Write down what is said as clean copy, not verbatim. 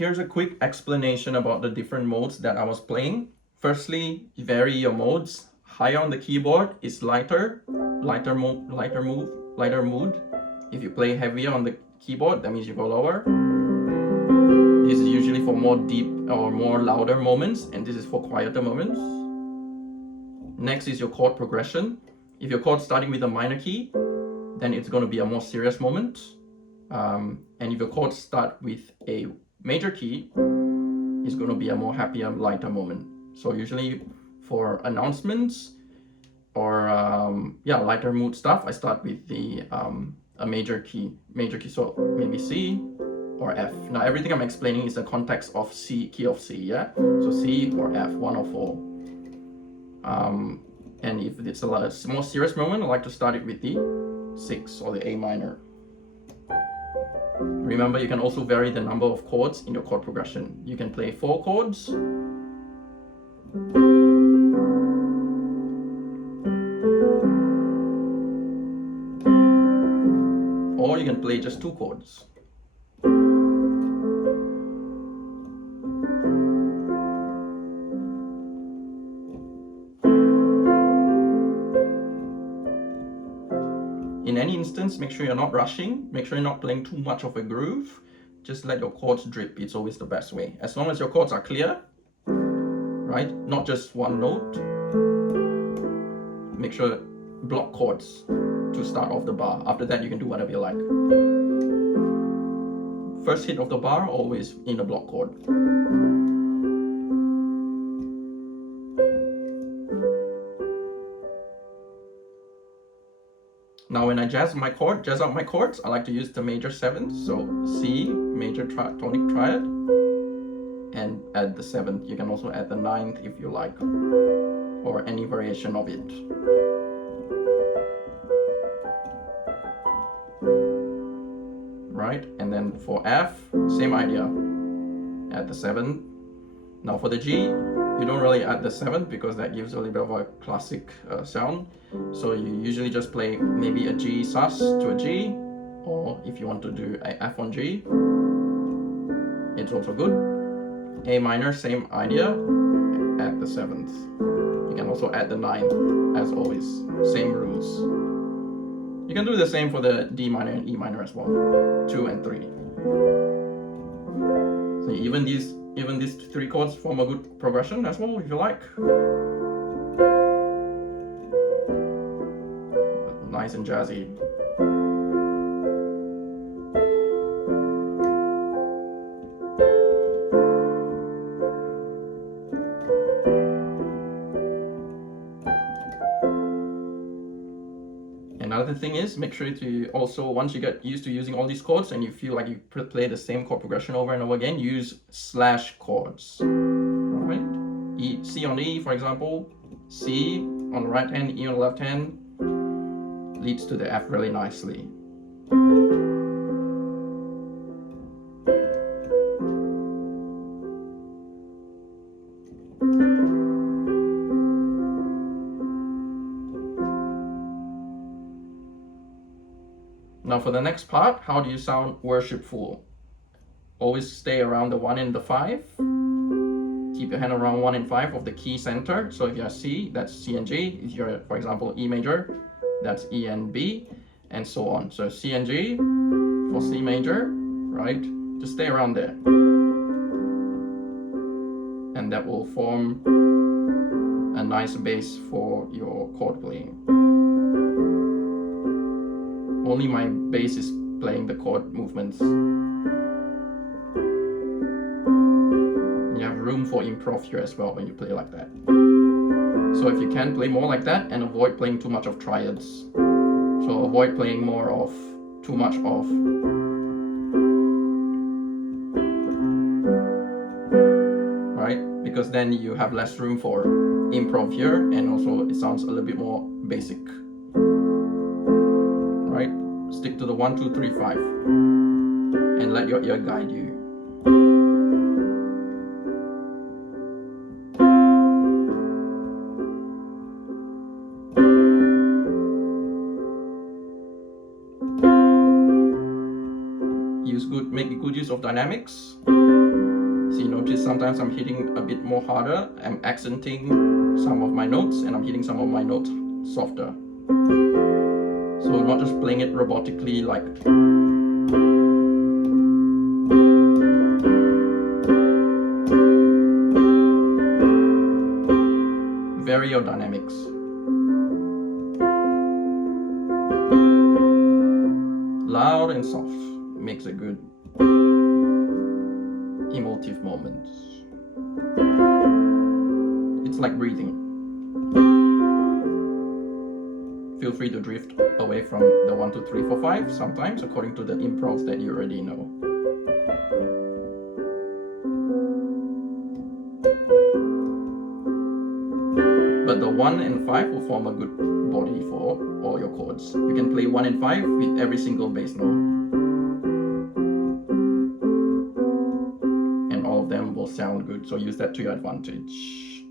here's a quick explanation about the different modes that I was playing. Firstly, vary your modes. Higher on the keyboard is lighter mood. If you play heavier on the keyboard, that means you go lower. This is usually for more deep or more louder moments, and this is for quieter moments. Next is your chord progression. If your chord's starting with a minor key, then it's going to be a more serious moment. And if your chords start with a major key, it's going to be a more happier, lighter moment. So usually for announcements or lighter mood stuff, I start with the a major key. So maybe C or F. Now everything I'm explaining is the context of C, key of C, yeah? So C or F, 1 or 4. And if it's a more serious moment, I like to start it with the 6 or the A minor. Remember, you can also vary the number of chords in your chord progression. You can play 4 chords, or you can play just 2 chords. In any instance, make sure you're not rushing, make sure you're not playing too much of a groove. Just let your chords drip, it's always the best way. As long as your chords are clear, right? Not just one note. Make sure block chords to start off the bar. After that, you can do whatever you like. First hit of the bar, always in a block chord. Now when I jazz out my chords, I like to use the major 7th, so C, major tonic triad, and add the 7th. You can also add the 9th if you like, or any variation of it. Right, and then for F, same idea, add the 7th. Now for the G, you don't really add the 7th because that gives a little bit of a classic sound. So you usually just play maybe a G sus to a G, or if you want to do a F on G, it's also good. A minor, same idea, add the 7th. You can also add the 9th, as always, same rules. You can do the same for the D minor and E minor as well, 2 and 3. So even these 3 chords form a good progression as well, if you like. Nice and jazzy. Another thing is, make sure to also, once you get used to using all these chords and you feel like you play the same chord progression over and over again, use slash chords. Alright? C on E, for example, C on the right hand, E on the left hand, leads to the F really nicely. Now for the next part, how do you sound worshipful? Always stay around the 1 and the 5. Keep your hand around 1 and 5 of the key center. So if you're C, that's C and G. If you're, for example, E major, that's E and B, and so on. So C and G for C major, right? Just stay around there. And that will form a nice base for your chord playing. Only my bass is playing the chord movements. You have room for improv here as well when you play like that. So if you can, play more like that and avoid playing too much of triads. So avoid playing too much of. Right? Because then you have less room for improv here, and also it sounds a little bit more basic. Right? Stick to the 1, 2, 3, 5 and let your ear guide you. Make good use of dynamics. notice sometimes I'm hitting a bit more harder. I'm accenting some of my notes and I'm hitting some of my notes softer. So not just playing it robotically like vary your dynamics. Loud and soft makes a good emotive moment. It's like breathing. Feel free to drift away from the 1, 2, 3, 4, 5 sometimes according to the improvs that you already know. But the 1 and 5 will form a good body for all your chords. You can play 1 and 5 with every single bass note. And all of them will sound good, so use that to your advantage.